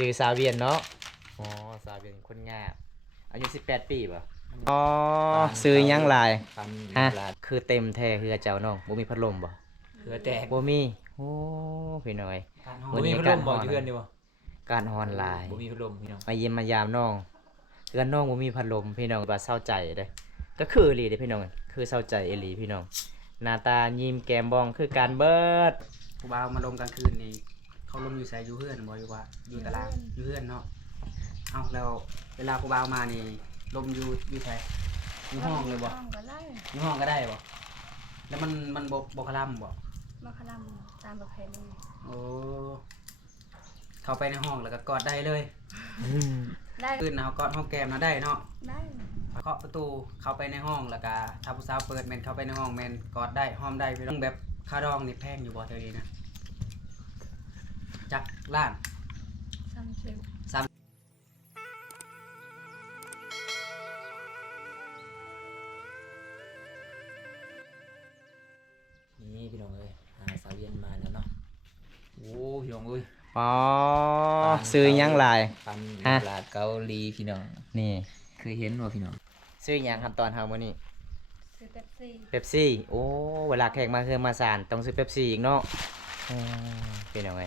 ชื่อสาวเวียนเนาะอ๋อสาวเวียนคนงามอายุ18 ปีป่ะอ๋อซื้อยังหลายฮะคือเต็มแท้คือเจ้าน้องบ่มีพัดลมบ่เหือแตกบ่มีโอ้พี่น้อยบ่มีพัดลมบ่อยู่เฮือนนี่บ่การฮอนหลายบ่มีพัดลมพี่น้องมาเยี่ยมมายามน้องเฮือนน้องบ่มีพัดลมพี่น้องว่าเศร้าใจเด้ก็คืออีหลีเด้พี่น้องคือเศร้าใจอีหลีพี่น้องหน้าตายิ้มแก้มบ้องคือการเบิด ผู้บ่าวมาลงกลางคืนนี่เขาลงอยู่ไสอยู่เฮือนบ่อยู่ว่าอยู่ตารางอยู่เฮือนเนาะเอาแล้วเวลาผู้บ่าวมานี่ลมอยู่ไสอยู่ห้องเลยบ่ ห้องก็ไล่ อยู่ห้องก็ได้บ่แล้วมันบ่คลำบ่ มาคลำตามประเพณี โอ้เข้าไปในห้องแล้วก็กอดได้เลย ได้ คืนนะเขากอดห้องแก้มนะได้เนาะ ได้ เคาะประตูเข้าไปในห้องแล้วก็ถ้าผู้สาวเปิดแม่นเข้าไปในห้องแม่นกอดได้หอมได้พี่น้องแบบค่าดองนี่แพงอยู่บ่เท่านี้นะจักล้าน 30 นี่พี่น้องเอ้ยสาวเวียนมาแล้วเนาะโอ้พี่น้องเอ้ย อ๋อซื้อยังหลาย ปัน ฮะ ลาดเกาหลีพี่น้อง นี่ เคยเห็นบ่พี่น้อง ซื้อยังครับตอนเฮามื้อนี้ ซื้อเป๊ปซี่ เป๊ปซี่โอ้เวลาแขกมาคือมาศาลต้องซื้อเป๊ปซี่อีกเนาะเป็นยังไง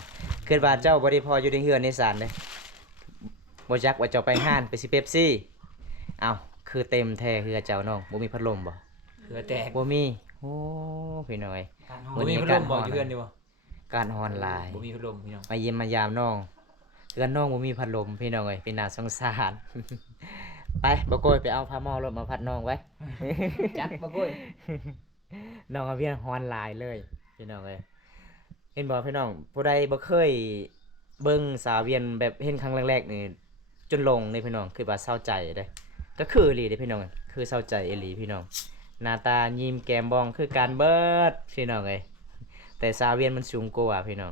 คิดว่าเจ้าบ่ได้พออยู่ในเฮือนในศาลเด้บ่จักว่าเจ้าไปห้านไปซื้อเป๊ปซี่อ้าวคือเต็มแท้คือเจ้าน้องบ่มีพัดลมบ่ เหือแตก บ่มีโอ้พี่น้อย การห้อง บ่มีพัดลมบ่อยู่เฮือนนี่บ่ การฮอนหลาย บ่มีพัดลมพี่น้อง มาเยี่ยมมายามน้องเฮือนน้องบ่มีพัดลมพี่น้องเอ้ยเป็นน่าสงสาร ไปบ่โกยไปเอาผ้าหม้อรถมาพัดน้องไว้ จัดบ่ก้อย น้องเอาเวียนฮอนหลายเลยพี่น้องเอ้ยเห็นบ่พี่น้องผู้ใดบ่เคยเบิ่งสาวเวียนแบบเห็นครั้งแรกๆนี่จนหลงเลยพี่น้องคือว่าเศร้าใจเด้ก็คืออีหลีเด้พี่น้องคือเศร้าใจอีหลีพี่น้องหน้าตายิ้มแก้มบ้องคือการเบิดพี่น้องเอ้ยแต่สาวเวียนมันสูงกว่าพี่น้อง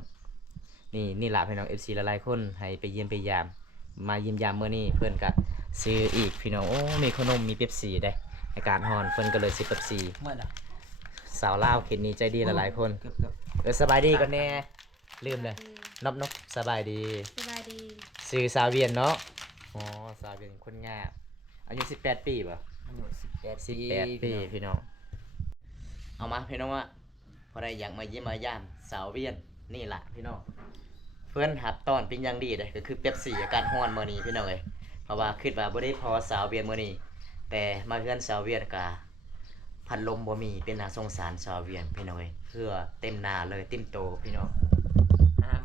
นี่ล่ะพี่น้อง FC หลายๆคนให้ไปเยี่ยมไปยามมาเยี่ยมยามมื้อนี้เพิ่นก็ซื้ออีกพี่น้องโอ้มีขนมมีเป๊ปซี่เด้อากาศร้อนเพิ่นก็เลยซื้อเป๊ปซี่ เมื่อล่ะ สาวลาวเขตนี้ใจดีหลายๆคน เกือบสบายดีก่อนแน่ลืมเลยนบสบายดี สบายดี ซื้อสาวเวียนเนาะอ๋อสาวเวียนคนงามอายุ18 ปีป่ะ อายุ18 18ปีพี่น้องเอามาพี่น้องว่าพอได้อยากมาเยี่ยมมายามสาวเวียนนี่แหละพี่น้องเพื่อนหับตอนเป็นอย่างดีเลยก็คือเป๊ปซี่อากาศร้อนมื้อนี้พี่น้องเอ้ยเพราะว่าคิดว่าบ่ได้พอสาวเวียนมื้อนี้แต่มาเฮือนสาวเวียนก็พัดลมบ่มีเป็นน่าสงสารสาวเวียนพี่น้องเอ้ยเพื่อเต็มหน้าเลยเต็มโตพี่น้อง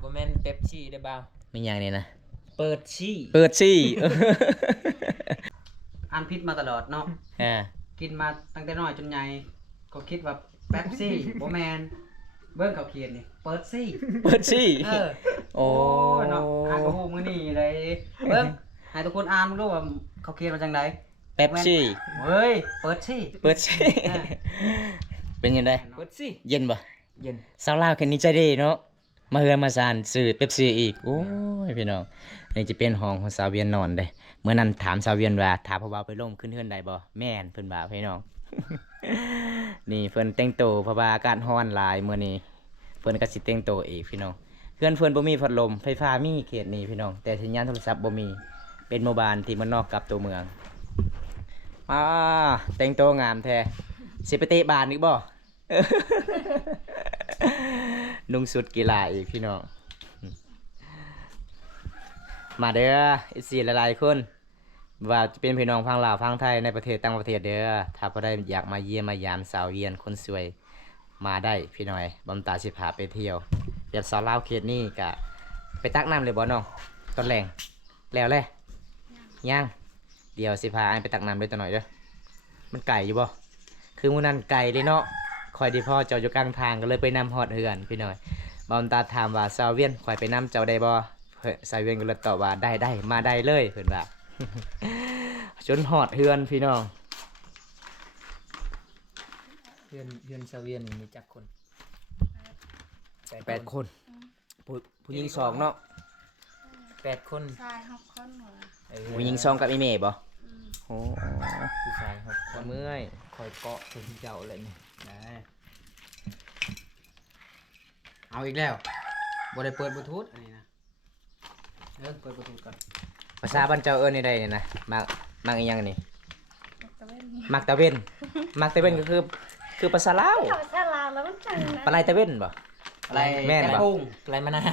บ่แม่นเป๊ปซี่ได้อบ่าว มีอย่างนี้นะ เปิดซี่ เปิดซี่ อ่านพิษมาตลอดเนาะ อ่า กินมาตั้งแต่น้อยจนใหญ่ก็คิดว่าแป๊บซี่บ่แม่นเบิ่งเขาเขียนนี่เปิดซี่ เปิดซี่ เออ โอ้ เนาะอ่านกระหูมือนี่เลยเบิ่งให้ทุกคนอ่านรู้ว่าเขาเขียนมาจังได เป๊ปซี่ เฮ้ยเปิดซี่ เปิดซี่ อ่า เป็นยังไง เปิดซี่ เย็นปะ เย็น สาวลาวแค่นี้ใจดีเนาะมาเฮือนมาซานซื้อเป๊ปซี่อีกโอ้ยพี่น้องนี่จะเป็นห้องของสาวเวียนนอนเด้เมื่อนั้นถามสาวเวียนว่าถามพ่อบ่าวไปล่มขึ้นเฮือนได้บ่แม่นเพิ่นบ่าพี่น้อง นี่เพิ่นแต่งโตวเพราะว่าอากาศร้อนหลายมื้อนี้เพิ่นก็สิแต่งโตวอีกพี่น้องเฮือนเพิ่นบ่มีพัดลมไฟฟ้ามีเขตนี้พี่น้องแต่สัญญาณโทรศัพท์บ่มีเป็นหมู่บ้านที่มันนอกกับตัวเมืองแต่งตัวงามแท้สิไปเตะบาสอีกบ่ นุ่งสุดกีฬาอีกพี่น้องมาเด้ออีสี่หลายๆคนว่าจะเป็นพี่น้องพังลาวพังไทยในประเทศต่างประเทศเด้อถ้าพอได้อยากมาเยี่ยมมายามสาวเวียนคนสวยมาได้พี่น้อยบำตาสิพาไปเที่ยวเดี๋ยวสาวลาวเขตนี้กะไปตักน้ำเลยบ่น้องตอนแรงแล้วแหละย่างเดี๋ยวสิพาอันไปตักน้ำเลยตัวหน่อยเด้อมันไก่อยู่บ่คือมื้อนั้นไก่เลยเนาะคอยดีพ่อเจ้าอยู่กลางทางก็เลยไปนำฮอดเฮือนพี่น้อยบำตาถามว่าสาวเวียนคอยไปนำเจ้าได้บ่สาวเวียนก็เลยตอบว่าได้มาได้เลยเพิ่นว่า จนหอดเฮือนพี่น้อง เฮือนสาวเวียนนี่มีจักคน 8 คนผู้หญิงสองเนาะ 8คน ชาย6 คนหัว ผู้หญิงสองกับอีเมย์บ่ อืม โอ้ ผู้ชาย6คน เมื่อย คอยเกาะถึงเจ้าเลยนี่ ได้เอาอีกแล้วบ่ได้เปิดบลูทูธอันนี้นะ เปิดประตูก่อน ภาษาบ้านเจ้าเอิ้นนี่ได้นี่นะมักอีหยังนี่ ตะเวนนี่ มักตะเว้นมักตะเว้นก็คือภาษาลาว เขาชาลาวแล้วมันจังนะ ปลาไหลตะเว้นบ่ อะไร แม่นบ่ กุ้ง ไรมานาน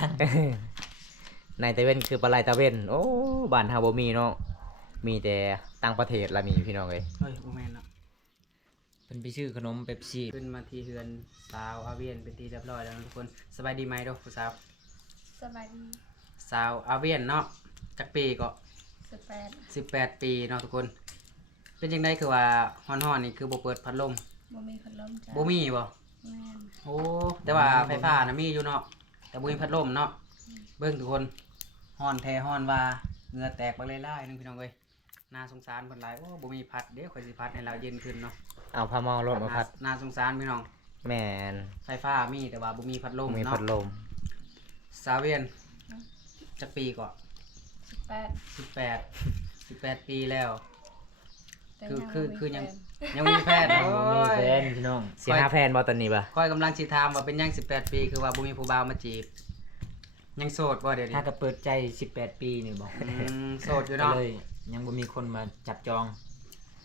ในตะเว้นคือปลาไหลตะเว้นโอ้บ้านเฮาบ่มีเนาะมีแต่ต่างประเทศละมีพี่น้องเอ้ย เฮ้ยโอแมนเนาะ เป็นไปชื่อขนมเป๊ปซี่ ขึ้นมาที่เฮือนสาวอาเวียนเป็นที่เรียบร้อยแล้วนะทุกคนสบายดีไหมเด้อผู้สาว สบายดี สาวอาเวียนเนาะจักปีก็ 18 18 ปีเนาะทุกคน เป็นจังไดคือว่าฮ้อนๆนี่คือบ่เปิดพัดลม บ่มีพัดลมจ้ะ บ่มีบ่ แม่น โอ้แต่ว่าไฟฟ้านะมีอยู่เนาะแต่บ่มีพัดลมเนาะเบิ่งทุกคนฮ้อนแท้ฮ้อนว่าเหงื่อแตกบักหลายๆนึงพี่น้องเอ้ยน่าสงสารเพิ่นหลายโอ้บ่มีพัดเด้ข่อยสิพัดให้เราเย็นขึ้นเนาะ เอาผ้าเมารถมาพัด น่าสงสารพี่น้อง แม่น ไฟฟ้ามีแต่ว่าบ่มีพัดลม มี เนาะ พัดลม สาวเวียนจักปีก็ 18 18 ปีแล้ว แต่ คือ ยัง ยังมีแฟน บ่ โอ้ มี ย แฟนพี่น้อง สิหาแฟนบ่ตอนนี้บ่ ค่อยกำลังสิถามว่าเป็นยัง18 ปีคือว่าบ่มีผู้บ่าวมาจีบ ยังโสดบ่เดี๋ยวนี้ ถ้าก็เปิดใจ18 ปีนี่บ่ โสดอยู่ ก็ เนาะ เลยยังบ่มีคนมาจับจอง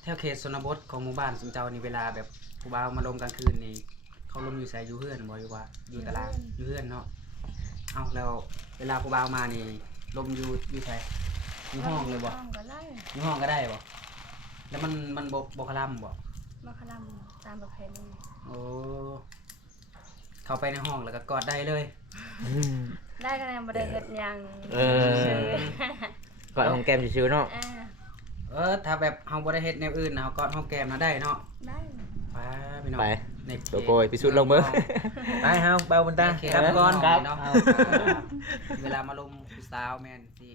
แถวเขตชนบทของหมู่บ้านสมเจ้านี่เวลาแบบผู้บ่าวมาลงกลางคืนนี่เขาลงอยู่ไสอยู่เฮือนบ่อยู่ว่าอยู่ตลาดอยู่เฮือนเนาะเอ้าแล้วเวลาผู้บ่าวมานี่ลมอยู่ไสอยู่ห้องเลยบ่ ห้องก็ได้ อยู่ห้องก็ได้บ่แล้วมันบ่คลำบ่ มาคลำตามประเพณี โอ้เข้าไปในห้องแล้วก็กอดได้เลย ได้คะแนนบ่ได้เฮ็ดหยัง เออก่อนของแก้มชิวๆเนาะ ถ้าแบบเฮาบ่ได้เฮ็ดแนวอื่นนะเฮากอดห้องแก้มนะได้เนาะ ได้ ไปพี่น้อง ไป ในเขต ตัวโกยพิสูจน์ลงเบิ่ง ไปเฮาเบาบนตา เขต กลับก่อน เนาะเวลามาลมผู้สาวแม่นสิ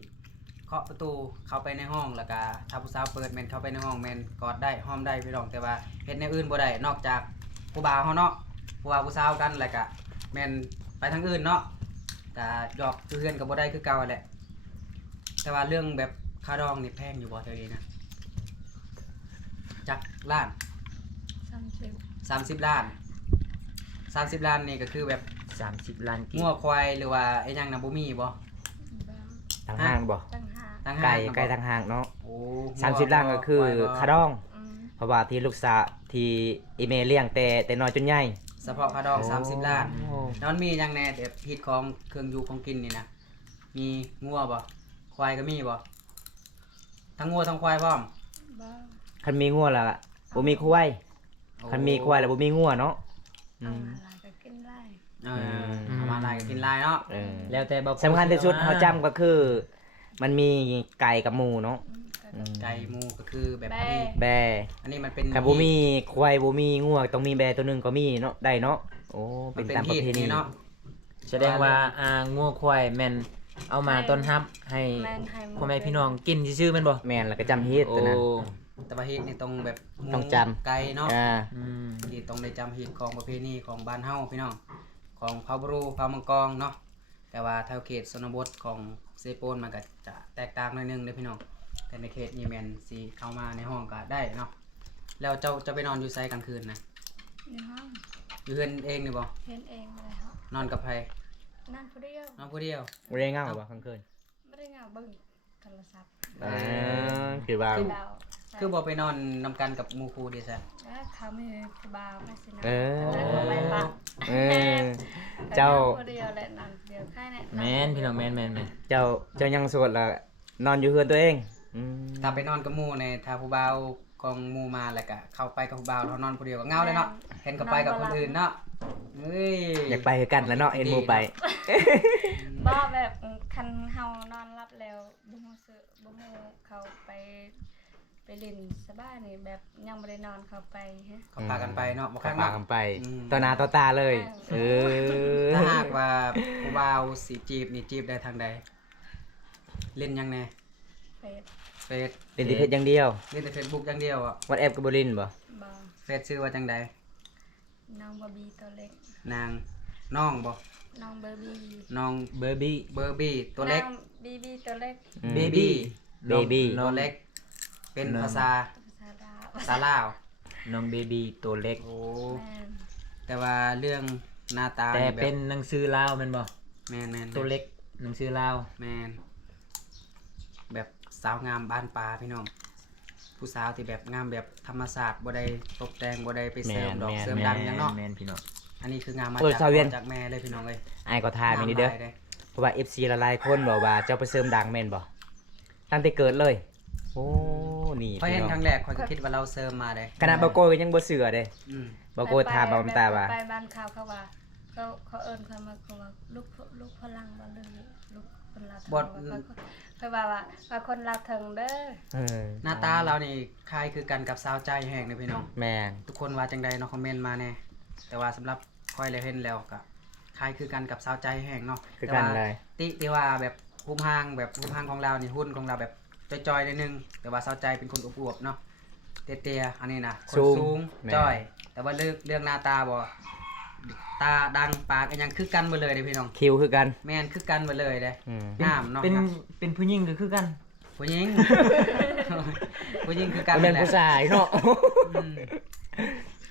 เคาะประตูเข้าไปในห้องแล้วก็ถ้าผู้สาวเปิดแม่นเข้าไปในห้องแม่นกอดได้หอมได้พี่น้องแต่ว่าเฮ็ดแนวอื่นบ่ได้นอกจากผู้บ่าวเฮาเนาะผู้บ่าวผู้สาวกันแล้วก็แม่นไปทางอื่นเนาะก็หยอกเพื่อนก็บ่ได้คือเก่าแหละ แต่ว่าเรื่องแบบค่าดองนี่แพงอยู่บ่เท่านี้นะจักล้าน 30 30 ล้าน 30 ล้านนี่ก็คือแบบ 30 ล้านกิ งัวควายหรือว่าไอ้หยังนะบ่มีบ่ บ่ ทางห้างบ่ ตั้งหา ทาง ไก่ ห้าง ไก่ทางห้างเนาะ โอ้ 30ล้านก็คือค่าดอง อืม เพราะว่าที่ลูกสาวที่อีเมเลี้ยงแต่น้อยจนใหญ่ เฉพาะค่าดอง30 ล้านแล้วมันมีหยังแหน่แบบฮิตของเครื่องอยู่ของกินนี่นะมีงัวบ่ควายก็มีบ่ทั้งงัวทั้งควายพร้อม บ่ คันมีงัวแล้วบ่มีควายคันมีควายแล้วบ่มีงัวเนาะอื เอา ม มาหลายก็กินได้ เอามาลายก็กินลายเนาะ เออ แล้วแต่บ่ สำคัญที่สุดเขาจำก็คือ มันมีไก่กับหมูเนาะ อืมก็ อืม ไก่หมูก็คือแบบ แบ อันนี้ แบ อันนี้มันเป็น ถ้าบ่มีควายบ่มีงัวต้องมีแบตัวหนึงก็มีเนาะได้เนาะโอ้ มั เป็น น เป็น ตามป ฮี ระ ด เพณี นี่เนาะ แสดงว่างัวควายแม่นเอามาต้อนรับให้ แม่นให้ห พ่อแม่พี่น้องกินซื่อๆแม่นบ่ แม่นแล้วก็จำฮีด โอ้ ตัวนั้น แต่ว่าฮีดนี่ต้องแบบหมู ต้องจำ ไก่เนาะ อ่า อืม ที่ต้องได้จำฮีดของประเพณีของบ้านเฮาพี่น้องของเผาบรูเผามังกรเนาะแต่ว่าแถวเขตชนบทของเซโปนมันก็จะแตกต่างหน่อยนึงเด้อพี่น้องแต่ในเขตนี้แม่นสิเข้ามาในห้องก็ได้เนาะแล้วเจ้าจะไปนอนอยู่ไสกลางคืนนะ ในห้อง อยู่เฮือนเองนี่บ่ เฮ็ดเองเลยครับ นอนกับไผ นั่นผู้เดียวน อนผู้เดียว บ่ได้เงาบ่กลางคืน ไม่ได้เหงาเบิ่งโทรศัพท์ คือว่า คือเรา คือบ่ไปนอนนำกันกับหมู่ครูดิซะ แล้วเขาไม่มีผู้บ่าวไม่สินะ เออ แล้วก็ไปปะ เออเจ้า ผู้เดียวแหละนอนเดียวแค่นั้น แม่นพี่น้องแม่น เจ้ายังโสดแล้วนอนอยู่เฮือนตัวเองอืม ถ้าไปนอนกับหมู่ในถ้าผู้บ่าวของหมู่มาแล้วก็เข้าไปกับผู้บ่าวแล้วนอนผู้เดียวก็เหงาเลยเนาะเห็นก็ไปกับคนอื่นเนาะเฮ้ย อยากไปคือกันแล้วเนาะเห็นหมู่ไป บ่แบบคันเฮานอนรับแล้วบ่ฮู้สึกบ่ฮู้เขาไปเล่นสบายนี่แบบยังบ่ได้นอนเขาไปฮะ เขาพากันไปเนาะบ่ ขั ข้า บ ง ปา เนาะ กันไป อืม ต่อหน้าต่อตาเลย เออ ถ้าหากว่าผู้บ่าวสิจีบนี่จีบได้ทางใดเล่นยังแน่ เฟซ เฟซ เป็นที่เพชรอย่างเดียว เล่นแต่ Facebook อย่างเดียวอ่ะ วัดแอปกับบรินบ่ บ่ เฟซชื่อว่าจังใด น้องบอบบี้ตัวเล็ก นางน้องบ่ น้องเบอร์บี้ น้อง เบอร์บี้ เบอร์บี้ตัวเล็ก น้องบีบี้ตัวเล็ก เบบี้ เบบี้ ตัวเล็ก เป็นภาษา ภาษาดาว ภาษาลาว น้องเบบี้ตัวเล็ก โอ้ แม่น แต่ว่าเรื่องหน้าตา แต่ นี่แบบ เป็นหนังสือลาวแม่นบ่ แม่น ตัวเล็กหนังสือลาว แม่น แบบสาวงามบ้านปลาพี่น้องผู้สาวที่แบบงามแบบธรรมศาสตร์บ่ได้ตกแต่งบ่ได้ไปเสริมดอกเสริมดังหยังเนาะ แม่นพี่น้อง อันนี้คืองามมา เออ จาก สาวเวียน พ่อจากแม่เลยพี่น้องเลย อ้ายก็ทายมีนี่เด้อ งามหลาย เพราะว่า FC หลายๆคนบอกว่าเจ้าไปเสริมดังแม่นบ่ตั้งแต่เกิดเลยโอ้นี่ พอเห็น พี่ ค น้อ รั้ ง งแรกข้อยก็คิดว่าเราเสริมมาเด้ ขนาดบ่โกยก็ยังบ่เชื่อเด้ อืม บ่โกยถามบ่ตาว่า ไปบ้านเขาเขาว่าเขาเอิ้นเขามาเขาว่าลูกพลังบ่เลยลูกคนลาวเขาว่าคนลาวถึงเด้อ เออ หน้าตาเรานี่คล้ายคือกันกับสาวใจแห้งเด้อพี่น้อง แม่น ทุกคนว่าจังใดเนาะคอมเมนต์มาแน่แต่ว่าสำหรับค่อยเลยเห็นแล้วก็คล้ายคือกันกับสาวใจแห้งเนาะ คือกัน แต่ว่า เลย ติว่าแบบรูปร่างของเรานี่หุ่นของเราแบบจอยๆนิดนึงแต่ว่าสาวใจเป็นคนอวบๆเนาะเตี้ยๆอันนี้นะคนสูงจ้อย แต่ว่าเรื่องหน้าตาบ่ตาดังปากก็ยังคือกันหมดเลยเด้อพี่น้อง คิวคือกัน แม่นคือกันหมดเลยเด้ อืม งามเนาะ เป็นผู้หญิงก็คือกัน ผู้หญิง ผู้หญิงคือกัน บ่แม่น แหละ ผู้ชายเนาะ อืม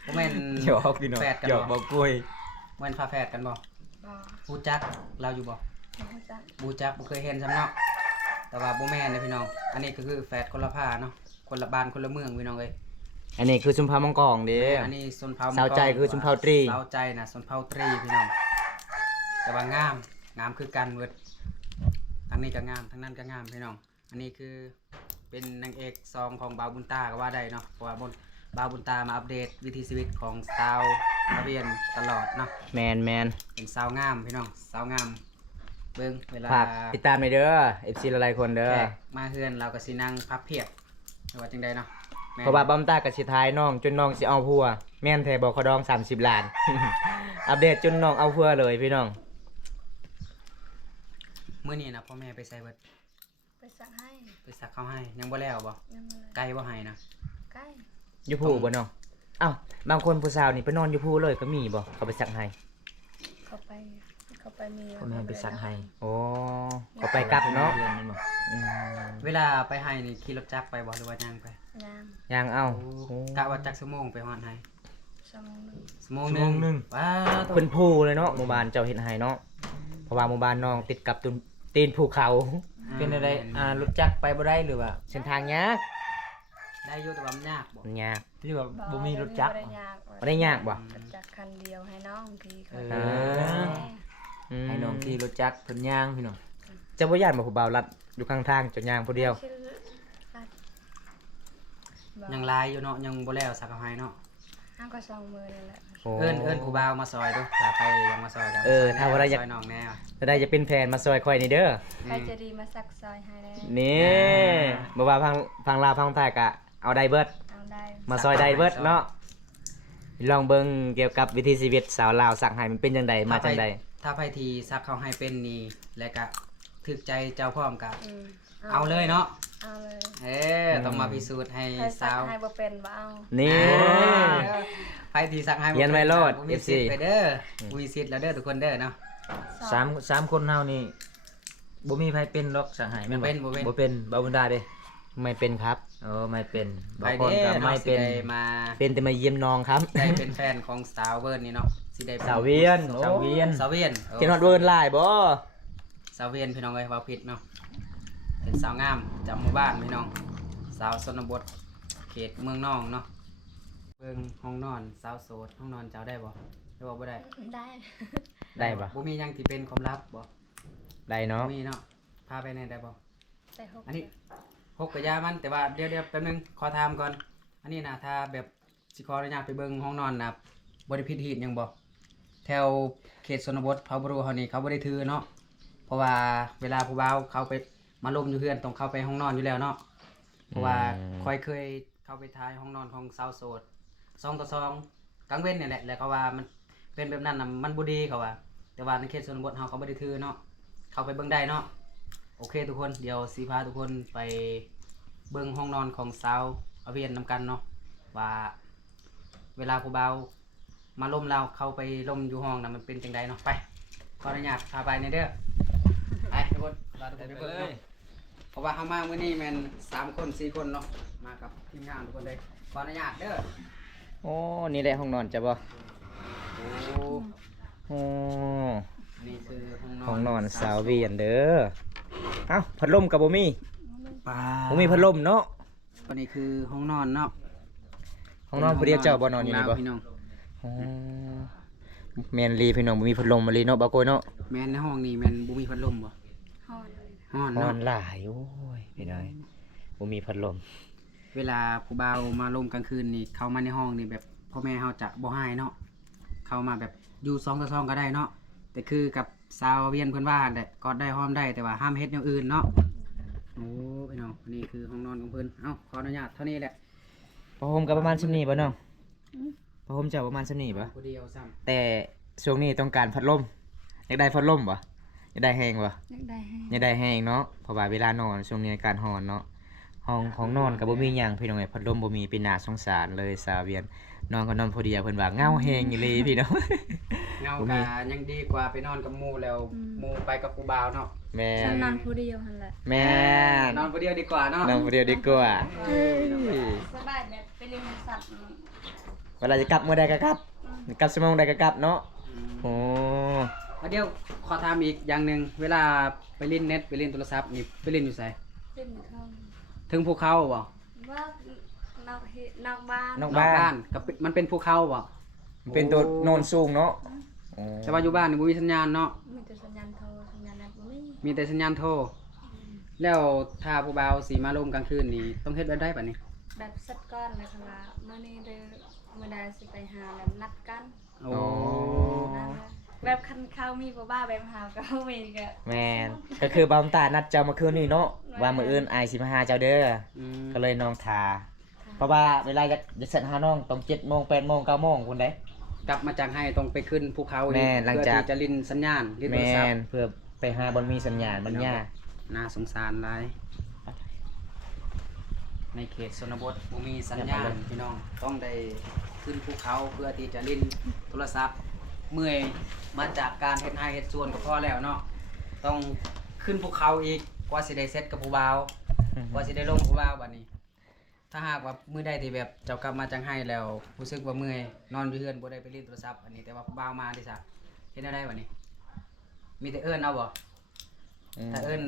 บ่แม่น หยอกพี่น้อง แฝดกัน หยอก บ่ บ่กล้วย บ่แม่นฝาแฝดกันบ่ บ่ ฮู้จักเราอยู่บ่ บ่รู้จัก บูจักบ่เคยเห็นซ้ำเนาะแต่ว่าบ่แม่นเลยพี่น้อง อันนี้ก็คือแฝดคนละผ้าเนาะคนละบ้านคนละเมืองพี่น้องเอ้ย อันนี้คือชุมพามังกรเด้ อันนี้ชนเผ่า สาวใจคือชนเผ่าตรี สาวใจนะชนเผ่าตรีพี่น้องแต่ว่างามคือกันเบิดทั้งนี้ก็งามทั้งนั้นก็งามพี่น้อง อันนี้คือเป็นนางเอกซองของบาวบุญตาก็ว่าได้เนาะเพราะว่าบาวบุญตามาอัปเดตวิถีชีวิตของสาวอาเวียนตลอดเนาะ แมน เป็นสาวงามพี่น้องสาวงามเบิ่งเวลา ฝากติดตามหน่อยเด้อ FC หลายๆคนเด้อ แขกมาเฮือนเราก็สินั่งพับเพียบหรือว่าจังใดเนาะแม่น เพราะว่าบอมตากับสิทายน้องจนน้องสิเอาพัวแม่นแท้บอกเขาดอง30 ล้าน อัปเดตจนน้องเอาพัวเลยพี่น้อง มื้อนี้นะพ่อแม่ไปใส่เบิด ไปสั่งให้ ไปสักเขาให้ยังบ่แล้วบ่ ยังบ่เลย ไกลบ่ให้นะ ใกล้ อยู่ผู้บ่น้องอ้าวบางคนผู้สาวนี่ไปนอนอยู่ผู้เลยก็มีบ่เขาไปซักให้ เขาไปมี พ่อแม่ไปซักให้ โอ้เขาไปกลับเนาะ ดือนนึงบ่ อืม เวลาไปให้นี่ขี่รถจักรไปบ่หรือว่าย่างไป ยาม ยังเอา กะว่าจักชั่วโมงไปฮอดให้ ชั่วโมงหนึง ชั่วโมงหนึงว้าวตัว เพิ่นผู้เลยเนาะหมู่บ้านเจ้าเฮ็ดให้เนาะเพราะว่าหมู่บ้านน้องติดกับตีนภูเขา เป็นอะไรรถจักรไปบ่ได้หรือว่า เส้นทางยาก ได้อยู่แต่ว่ามันยากบ่ มันยาก หรือว่าบ่มีรถจักร บ่ได้ยาก บ่ได้ยากบ่ รถจักรคันเดียวให้น้องทีเขา เออ อืม ให้น้องขี่รถจักรเพิ่นย่างพี่น้อง จะบ่ย่านบ่ผู้บ่าวรัดอยู่ข้างทางเจาย่างผู้เดียว ชื่อรัดบ่ ยังหลายอยู่เนาะยังบ่แล้วสักเขาให้เนาะ ห้างก็สองมือนั่นแหละ โอ้ เอิ้นผู้บ่าวมาซอยเด้อถ้าใครยังมาซอยกัน ถ้าว่าเราอยาก ซอยน้องแน่ว่ะ ถ้าได้จะเป็นแฟนมาซอยข่อยนี่เด้อ ใครจะดีมาซักซอยให้ได้ นี่บ่ว่าฟังลาวฟังไทยก็เอาได้เบิด เอาได้ มาซอยได้เบิดเนาะลองเบิ่งเกี่ยวกับวิถีชีวิตสาวลาวสักให้มันเป็นจังไดมาจังได ถ้าไผทีซักเขาให้เป็นนี่และก็ถึกใจเจ้าพร้อมก็ อืม เอาเลยเนาะ เอาเลย ต้องมาพิสูจน์ให้ ใครซั สาก ว ให้บ่เป็นบ่เอา นี่ ไผทีซักให้บ่ เรียนไว้โลด บ่มีสิทธิ์ FC ไปเด้อบ่มีสิทธิ์แล้วเด้อทุกคนเด้อเนาะ สามคนเฮานี่บ่มีไผเป็นหรอกสังหายแม่นบ่ บ่เป็นบ่บุญดาเด้ ไม่เป็นครับ ไม่เป็น ไป บางค เด้ นก็ อ ไม่ เนาะสิ เป็น ได้มา เป็นแต่มาเยี่ยมน้องครับ ได้เป็นแฟนของสาวเวิร์นนี่เนาะสิได้ป็ สาวเวียน สาวเวียน สาวเวียน เจนฮอดเวิร์นหลายบ่ สาวเวียนพี่น้องเอ้ยเว้าผิดเนาะเป็นสาวงามจากหมู่บ้านพี่น้องสาวชนบทเขตเมืองนองเนาะเบิ่งห้องนอนสาวโสดห้องนอนเจ้าได้บ่ได้บ่ได้ ได้ ได้บ่ บ่มีหยังที่เป็นความลับบ่ ได้เนาะ มีเนาะพาไปไหนได้บ่ แต่หก อันนี้หกกะยามันแต่ว่าเดี๋ยวแป๊บนึงขอถามก่อน อันนี้นะถ้าแบบสิขออนุญาตไปเบิ่งห้องนอนนะบ่ได้ผิดหีดหยังบ่แถวเขตชนบทเขาบ่รู้เฮานี่เขาบ่ได้ถือเนาะเพราะว่าเวลาผู้บ่าวเขาไปมาลมอยู่เฮือนต้องเข้าไปห้องนอนอยู่แล้วเนาะเพราะว่าค่อยเคยเข้าไปถ่ายห้องนอนของสาวโสด2 ต่อ 2กลางเว้นนี่แหละแล้วเขาว่ามันเป็นแบบนั้นน่ะมันบ่ดีเขาว่า แต่ว่าในเขตชนบทเฮาเขาบ่ได้ถือเนาะเข้าไปเบิ่งได้เนาะโอเคทุกคนเดี๋ยวสิพาทุกคนไปเบิ่งห้องนอนของสาวอาเวียนนํกันเนาะว่าเวลาผู้บ่าวมาล่มเราเข้าไปล่มอยู่ห้องน่ะมันเป็นจังไดเนาะไปขออนุญาตพาไปในเด้อไปทุกคนพาทุกคนไปเบิ่งเนาะเพราะว่าเฮามามื้อนี้แม่น3 คน 4 คนเนาะมากับทีมงานทุกคนเลยขออนุญาตเด้อ โอ้นี่แหละห้องนอนจ้ะบ่ โอ้ โอ้ นี่คือห้องนอน ห้องนอนสาวเวียนเด้อเอ้าพัดลมก็บ่มี มัน ปา บ่มีพัดลมเนาะ วันนี้คือห้องนอนเนาะ ห้องนอนผู้เดียวเจ้าบ่นอนอยู่นี่บ่ พี่น้อง อ๋อแม่นลีพี่น้องบ่มีพัดลมมาลีเนาะบ่โกยเนาะ แม่นในห้องนี้แม่นบ่มีพัดลมบ่ ฮอน ฮ้อน นอ เนาะ นหลายโอ้ยพี่น้อยบ่มีพัดลม เวลาผู้บ่าวมาลมกลางคืนนี่เข้ามาในห้องนี่แบบพ่อแม่เฮาจะบ่ให้เนาะเข้ามาแบบอยู่2 ต่อ 2ก็ได้เนาะแต่คือกับสาวเวียนเพิ่นว่าแหละกอดได้หอมได้แต่ว่าห้ามเฮ็ดอย่างอื่นเนาะโอ้พี่น้องนี่คือห้องนอนของเพิ่นเอ้าขออนุญาตเท่านี้แหละ ผ้าห่มก็ประมาณส่ำนี้บ่น้องผ้าห่มเจ้าประมาณส่ำนี้บ่ ผู้เดียวซ้ำ แต่ช่วงนี้ต้องการพัดลมอยากได้พัดลมบ่อยากได้แฮงบ่ อยากได้ให้ อยากได้แฮงเนาะเพราะว่าเวลานอนช่วงนี้อากาศร้อนเนาะห้องของนอนก็บ่มีหยังพี่น้องเอ้ยพัดลมบ่มีเป็นน่าสงสารเลยสาวเวียนนอนก็นอนผู้เดียวเพิ่นว่าเหงาแฮงอีหลีพี่น้อง เงากะยังดีกว่าไปนอนกับหมู่แล้วหมู่ไปกับผู้บ่าวเนาะ แม่ ฉันนอน น ผู้เดียวหั่นแหละ แม่น นอนผู้เดียวดีกว่าเนาะ นอนผู้เดียวดีกว่า สบายแบบไปเลี้ยงสัตว์ เวลาจะกลับมื้อใดก็กลับกลับชั่วโมงใดก็กลับเนาะโอ้ เดี๋ยวขอถามอีกอย่างหนึ่งเวลาไปเล่นเน็ตไปเล่นโทรศัพท์นี่ไปเล่นอยู่ไส เล่นเขา ถึงภูเขาบ่ ว่านอกเฮ็ดนอกบ้าน นอก นอก บ้า บ้าน นกับมันเป็นภูเขาบ่ มันเป็นตัวโนนสูงเนาะโอ้ แต่ว่าอยู่บ้านนี่บ่มีสัญญาณเนาะ มีแต่สัญญาณโทรสัญญาณนั้นบ่มี มีแต่สัญญาณโทรแล้วถ้าผู้บ่าวสิมาลมกลางคืนนี่ต้องเฮ็ดแบบใดบัดนี้ แบบสัตว์ก้อนเลยค่ะว่ามื้อนี้เด้อมื้อใดสิไปหาแบบนัดกัน โอ้ นะแบบคันเขามีบ่บ้าแบบหาก็มีก็ แม่นก็คือบำตานัดเจ้ามาคืนนี้เนาะว่ามื้ออื่นอายสิมาหาเจ้าเด้อ อืม ก็เลยน้องทาเพราะว่าเวลาจะเสร็จหาน้องต้อง7:00 น 8:00 น 9:00 นคุณเด้ กลับมาจากให้ต้องไปขึ้นภูเขา แม่ อีก หลังจาก เพื่อที่จะลินสัญญาณลินโทร แม่ ศัพ น ท์ เพื่อไปหาบ่มีสัญญาณมันยาก น่าสงสารหลายในเขตชนบทบ่มีสัญญาณพี่น้องต้องได้ขึ้นภูเขาเพื่อที่จะลินโทรศัพท์เมื่อยมาจากการเฮ็ดไร่เฮ็ดสวนก็พอแล้วเนาะต้องขึ้นภูเขาอีกกว่าสิได้เซตกับผู้บ่าวกว่าสิได้ลงผู้บ่าวบัดนี้ ถ้าหากว่ามื้อใดที่แบบเจ้ากลับมาจังไห้แล้วรู้สึกว่าเมื่อยนอนอยู่เฮือนบ่ได้ไปเล่นโทรศัพท์อันนี้แต่ว่าผู้บ่าวมาดิซะเฮ็ดได้บัดนี้ มีแต่เอิ้นเอาบ่ ถ้าเอิ้น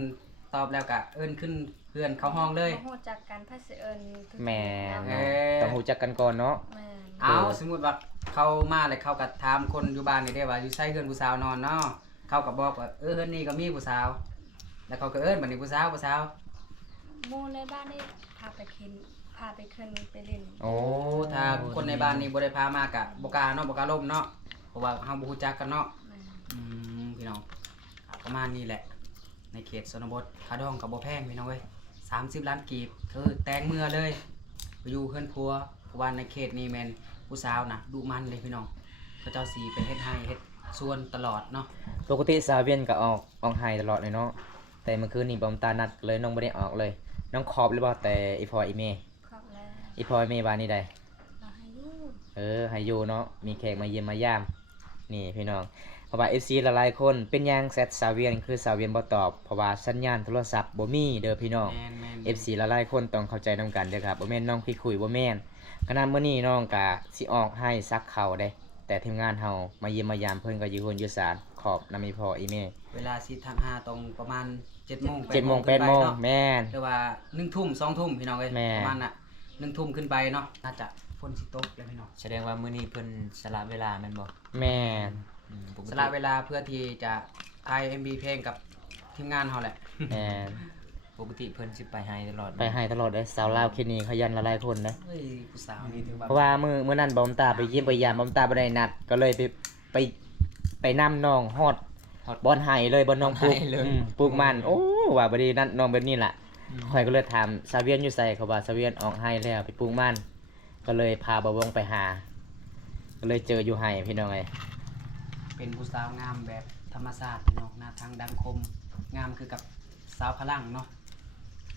ตอบแล้วก็เอิ้นขึ้นเพื่อนเข้าห้องเลย บ่ฮู้จักกันไผสิเอิ้นทุก แม่น เอ เนาะ อ ต้องรู้จักกันก่อนเนาะ แม่น เอาสมมุติว่าเขามาแล้วเขาก็ถามคนอยู่บ้านนี่ได้ว่าอยู่ไสเฮือนผู้สาวนอนเนาะเขาก็บอกว่าเฮือนนี้ก็มีผู้สาว แล้วเขาก็เอิ้นบัดนี้ผู้สาวผู้สาว หมู่ในบ้านนี่พาไปกินพาไปขึ้นไปเล่น โอ้ โอ้ถ้าคนในบ้านนี่บ่ได้พามากะบ่กล้าเนาะบ่กล้าล่มเนาะเพราะว่าเฮาบ่รู้จักกันเนาะ แม่น พี่น้องประมาณนี้แหละ ในเขตชนบทค่าดองกับบ่แพงพี่น้องเว้ย30 ล้านกีบคือแต่งเมื่อเลยไปอยู่เฮือนพัวเพราะว่าในเขตนี้แม่นผู้สาวน่ะดุมันเลยพี่น้องเขาเจ้าสีไปเฮ็ดให้เฮ็ดสวนตลอดเนาะ ปกติสาวเวียนก็ออกไห้ตลอดเลยเนาะแต่เมื่อคืนนี้บำตานัดเลยน้องบ่ได้ออกเลย น้องขอบหรือบ่แต่อีพออีเม ครอบแล้ว อีพออีเมบ้านนี้ได้ เราให้อยู่ ให้อยู่เนาะมีแขกมาเยี่ยมมายาม นี่พี่น้องเพราะว่า FC หลายๆคนเป็นหยังแซดสาวเวียนคือสาวเวียนบ่ตอบเพราะว่าสัญญาณโทรศัพท์บ่มีเด้อพี่น้อง แม่น FC หลายๆคนต้องเข้าใจนำกันเด้อครับบ่แม่นน้องพี่คุยบ่แม่นขณะมื้อนี้น้องก็สิออกให้ซักข้าวเด้ แต่ทีมงานเฮามาเยี่ยมมายามเพิ่นก็อยู่เฮือนอยู่ศาลขอบนำอีพออีเม เวลา10:00 5ตรงประมาณ7:00 น 7:00 น 8:00 นแม่น หรือว่า1 ทุ่ม2 ทุ่มพี่น้องเอ้ย แม่ ประมาณน่ะ1 ทุ่มขึ้นไปเนาะน่าจะฝนสิตกแล้วพี่น้อง แสดงว่ามื้อนี้เพิ่นสละเวลาแม่นบ่ แม่น ปก ส ติ ละเวลาเพื่อที่จะถ่าย MV เพลงกับทีมงานเฮาแหละ แม่น ปกติเพิ่นสิไปให้ตลอด ไปให้ตลอดเด้อสาวลาวคิดนี่ขยันหลายๆคนเด้อ เฮ้ยผู้สาวนี่ถือว่า เพราะว่ามื้อนั้นบอมตาไปเยี่ยมไปยามบอมตาบ่ได้นัดก็เลยไปนำน้องฮอดบอนไห้เลยบอนน้องปลูกปลูกมันโอ้ว่าบ่ได้นัดน้องแบบนี้ล่ะข่อยก็เลยถามซาเวียนอยู่ไสเขาว่าซาเวียนออกไห้แล้วไปปลูกมันก็เลยพาบ่าวงไปหา ก็เลยเจออยู่ไห้พี่น้องเอ้ย เป็นผู้สาวงามแบบธรรมชาติพี่น้องหน้าทางดังคมงามคือกับสาวพลังเนาะ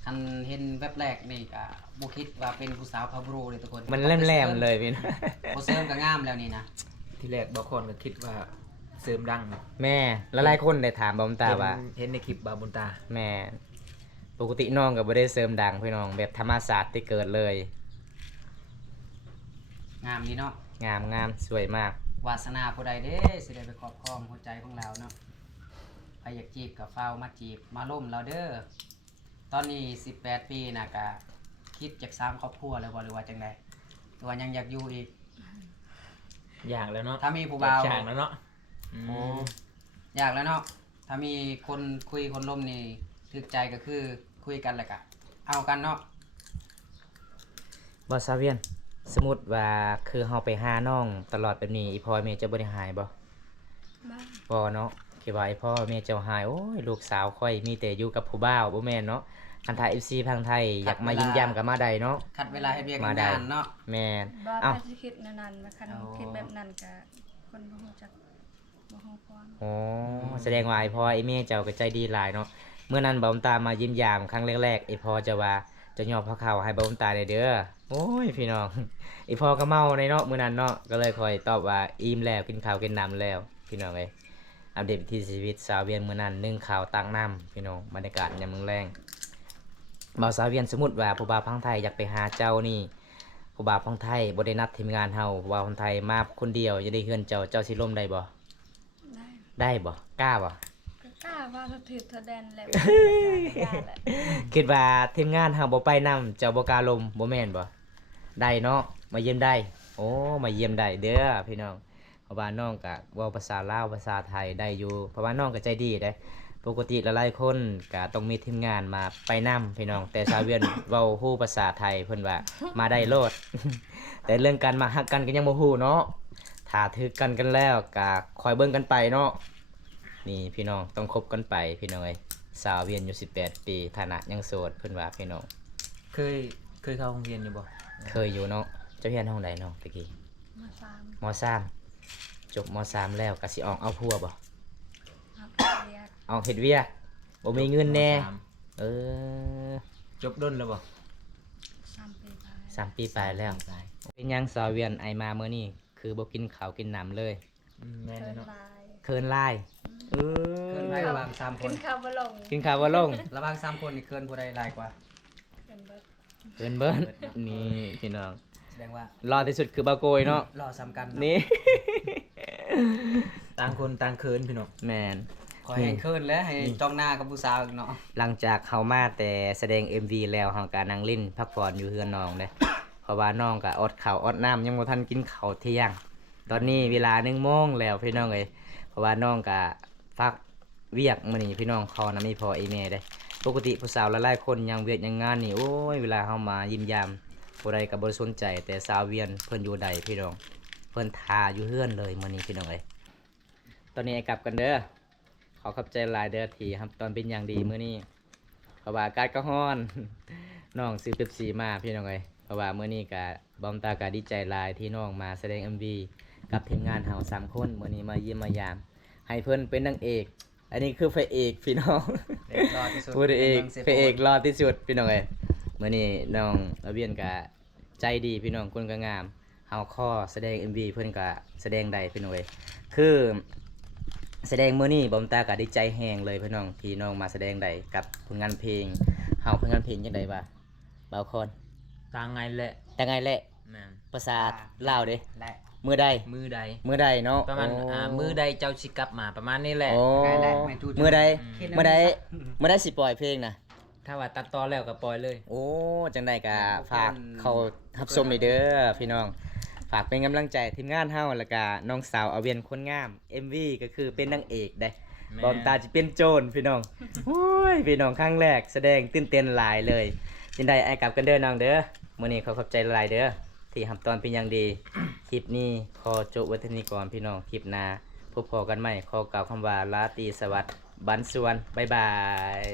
คันเห็นแวบแรกนี่ก็บ่คิดว่าเป็นผู้สาวพาบรูเลยทุกคน มันแหลมๆเลยพี่น้อง บ่เสริมก็งามแล้วนี่นะ ที่แรกบางคนก็คิดว่าเสริมดัง แม่หลายๆคนได้ถามบอมตาว่า เห็นในคลิปบาบุญตา แม่ปกติน้องก็บ่ได้เสริมดังพี่น้องแบบธรรมชาติที่เกิดเลย งามนี่เนาะ งามสวยมาก วาสนาผู้ใดเด้สิได้ไปครอบครองหัวใจของเราเนาะใครอยากจีบกับเฝ้ามาจีบมาล่มเราเด้อ ตอนนี้18ปีน่ะก็คิดจากสร้างครอบครัวแล้วบ่หรือว่าจังไดหรือว่ายังอยากอยู่อีก อยากแล้วเนาะ ถ้ามีผู้บ่าว อยากแล้วเนาะอืม โอ้อยากแล้วเนาะถ้ามีคนคุยคนล้มนี่ถึกใจก็คือคุยกันแหละก็เอากันเนาะ บ่ซาเวียนสมมุติว่าคือเฮาไปหาน้องตลอดแบบนี้อีพ่อแม่จะบ่ได้หายบ่ บ้าง บ่เนาะคิดว่าอีพ่อแม่เจ้าหายโอ้ยลูกสาวค่อยมีแต่อยู่กับผู้บ่าวบ่แม่นเนาะคันถ้า FC พังไทยอยากมายิ้มแย้มก็มาได้เนาะ คัดเวลาให้เรียก มาได้ งานเนาะ แม่น บ้า เอ้า ถ้าสิคิดแนวนั้นมาคัน อ๋อ คิดแบบนั้นก็คนบ่ฮู้จักบ่ฮู้ความ อ๋อแสดงว่าไอ้พ่อไอ้แม่เจ้าก็ใจดีหลายเนาะเมื่อนั้นบ่าวตามายิ้มยามครั้งแรกๆไอ้พ่อจะว่าจะยอมพาเข้าให้บ่าวตาได้เด้อโอ้ยพี่น้องไอ้พ่อก็เมาในเนาะมื้อนั้นเนาะก็เลยคอยตอบว่าอิ่มแล้วกินข้าวกินน้ำแล้วพี่น้องเอ้ยอัปเดตวิถีชีวิตสาวเวียนมื้อนั้นนึ่งข้าวตักน้ำพี่น้องบรรยากาศยามมื้อแลงบ่าวสาวเวียนสมมุติว่าผู้บ่าวพังไทยอยากไปหาเจ้านี่ผู้บ่าวพังไทยบ่ได้นัดทีมงานเฮาผู้บ่าวพังไทยมาคนเดียวจะได้เฮือนเจ้าสิล่มได้บ่ ได้ ได้บ่กล้าบ่ ก็กล้าว่าสถิตทดแดนแล้วกล้าแหละ คิดว่าทีมงานเฮาบ่ไปนำเจ้าบ่กล้าลมบ่แม่นบ่ได้เนาะมาเยี่ยมได้โอ้มาเยี่ยมได้เด้อพี่น้องเพราะว่าน้องก็เว้าภาษาลาวภาษาไทยได้อยู่เพราะว่าน้องก็ใจดีเด้ปกติหลายๆคนก็ต้องมีทีมงานมาไปนำพี่น้องแต่ชาวเวียน เว้าฮู้ภาษาไทยเพิ่นว่ามาได้โลด แต่เรื่องการมาฮักกันก็ยังบ่ฮู้เนาะถ้าถึกกันแล้วก็คอยเบิ่งกันไปเนาะนี่พี่น้องต้องคบกันไปพี่น้องเอ้ย สาวเวียนอยู่18 ปีฐานะยังโสดเพิ่นว่าพี่น้อง เคยเข้าโรงเรียนอยู่บ่ เคยอยู่เนาะเจ้าเรียนห้องใดเนาะตะกี้ มาสาม ม.3 จบม.3 แล้วก็สิออกเอาผัวบ่ ครับเรียก ออกเฮ็ดเวียกบ่มีเงินแน่ สาม เออ จบด้นแล้วบ่ 3 ปีไป 3 ปีไปแล้ว ตาย เป็นหยังสาวเวียนไอมามื้อนี้คือบ่กินข้าวกินน้ำเลย แม่น เกิ แล้ว น เนาะ ลาย เคินลายเอ เคิน อ ไประหว่าง3ค กิ น นข้าวบ่ลง กินข้าวบ่ลง ระหว่าง3คนนี่เคินผู้ใดหลายกว่า เกินเบิด เคินเบิ้นนี่พี่น้อง แสดงว่าร อที่สุดคือบาโกยเนาะ รอซ้ำกันเนาะ นี่ ต่างคนต่างเคินพี่น้อง แม่น ขอให้เคินแล้วให้จ้องหน้ากับผู้สาวอีกเนาะ หลังจากเขามาแต่แสดง MV แล้วเฮาก็นั่งเล่นพักผ่อนอยู่เฮือนน้องเด้เพราะว่าน้องก็อดข้าวอดน้ำยังบ่ทันกินข้าวเที่ยง ตอนนี้เวลา1 โมงแล้วพี่น้องเอ้ยเพราะว่าน้องก็ฟักเวียกมื้อนี้พี่น้องเขานำมีพ่ออีแม่เด้ปกติผู้สาวหลายๆคนยังเวียกยังงานนี่โอ้ยเวลาเฮามายิ้มยามผู้ใดก็บ่ได้สนใจแต่สาวเวียนเพิ่นอยู่ใดพี่น้องเพิ่นทาอยู่เฮือนเลยมื้อนี้พี่น้องเอ้ยตอนนี้ไอ้กลับกันเด้อขอขอบใจหลายเด้อที่ครับตอนเป็นอย่างดีมื้อนี้ เพราะว่าอากาศก็ร้อน น้องซื้อเป๊ปซี่มาพี่น้องเอ้ยเพราะว่ามื้อนี้ก็บอมตาก็ดีใจหลายที่น้องมาแสดง MV กับทีมงานเฮา3 คนมื้อนี้มาเยี่ยมมายาม ให้เพิ่นเป็นนางเอก อันนี้คือพระเอกพี่น้อง รอที่สุด พูดเอก มืงสีย พระเอกรอที่สุดพี่น้องเอ้ยมื้อนี้น้องระเบียนก็ใจดีพี่น้องคนก็งามเฮาข้อแสดง MV เพิ่นก็แสดงได้พี่น้องเอ้ยคือแสดงมื้อนี้บอมตาก็ดีใจแฮงเลยพี่น้องที่น้องมาแสดงได้กับผลงานเพลงเฮาผลงานเพลงจังไดวะบ่าวคอน ต่างไงแหละ แต่ไงแหละ แม่น ภาษาลาวเด้ และ มื้อใด มือใด มื้อใดเนาะ ประมาณ โ มือใดเจ้าสิกลับมาประมาณนี้แหละ โอ้ ใกล้แล้วแม่จู มื้อใด คิด มื้อใด แล้ว มื้อใดสิปล่อยเพลงน่ะ ถ้าว่าตัดต่อแล้วก็ปล่อยเลย โอ้จังไดก็ฝากเขารับชมนี่เด้อพี่น้อง ฝากเป็นกำลังใจทีมงานเฮาแล้วก็น้องสาวเอาเวียนคนงาม MV ก็คือเป็นนางเอกได้ แม่ บอมตาจะเป็นโจรพี่น้องโอ้ยพี่น้องครั้งแรกแสดงตื่นเต้นหลายเลยจังไดไอ้กลับกันเด้อน้องเด้อมื้อนี้ขอขอบใจหลายเด้อที่ทำตอนเป็นอย่างดี คลิปนี้ขอจบไว้เท่านี้ก่อนพี่น้องคลิปหน้าพบพอกันใหม่ขอกล่าวคำว่าลาตรีสวัสดิ์บันสวนบ๊ายบาย